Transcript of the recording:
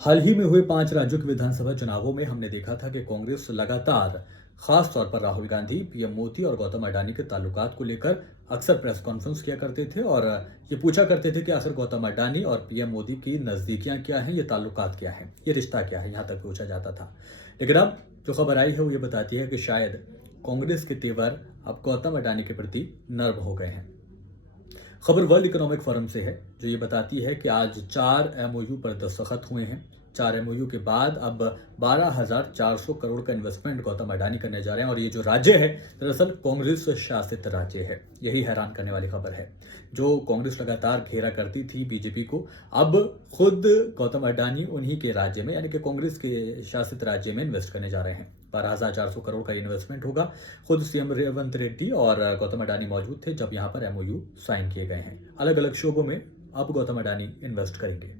हाल ही में हुए 5 राज्यों के विधानसभा चुनावों में हमने देखा था कि कांग्रेस लगातार खास तौर पर राहुल गांधी, पीएम मोदी और गौतम अडानी के ताल्लुकात को लेकर अक्सर प्रेस कॉन्फ्रेंस किया करते थे और ये पूछा करते थे कि आखिर गौतम अडानी और पीएम मोदी की नजदीकियां क्या हैं, ये ताल्लुकात क्या हैं, ये रिश्ता क्या है, यहां तक पूछा जाता था। लेकिन अब जो खबर आई है वो ये बताती है कि शायद कांग्रेस के तेवर अब गौतम अडानी के प्रति नर्म हो गए हैं। खबर वर्ल्ड इकोनॉमिक फोरम से है, जो ये बताती है कि आज 4 एमओयू पर दस्तखत हुए हैं। 4 एमओयू के बाद अब 12,400 करोड़ का इन्वेस्टमेंट गौतम अडानी करने जा रहे हैं और ये जो राज्य है दरअसल कांग्रेस शासित राज्य है। यही हैरान करने वाली खबर है। जो कांग्रेस लगातार घेरा करती थी बीजेपी को, अब खुद गौतम अडानी उन्हीं के राज्य में यानी कि कांग्रेस के शासित राज्य में इन्वेस्ट करने जा रहे हैं। 12,400 करोड़ का इन्वेस्टमेंट होगा। खुद सीएम रेवंत रेड्डी और गौतम अडानी मौजूद थे जब यहां पर एमओयू साइन किए गए हैं। अलग अलग शोबों में अब गौतम अडानी इन्वेस्ट करेंगे।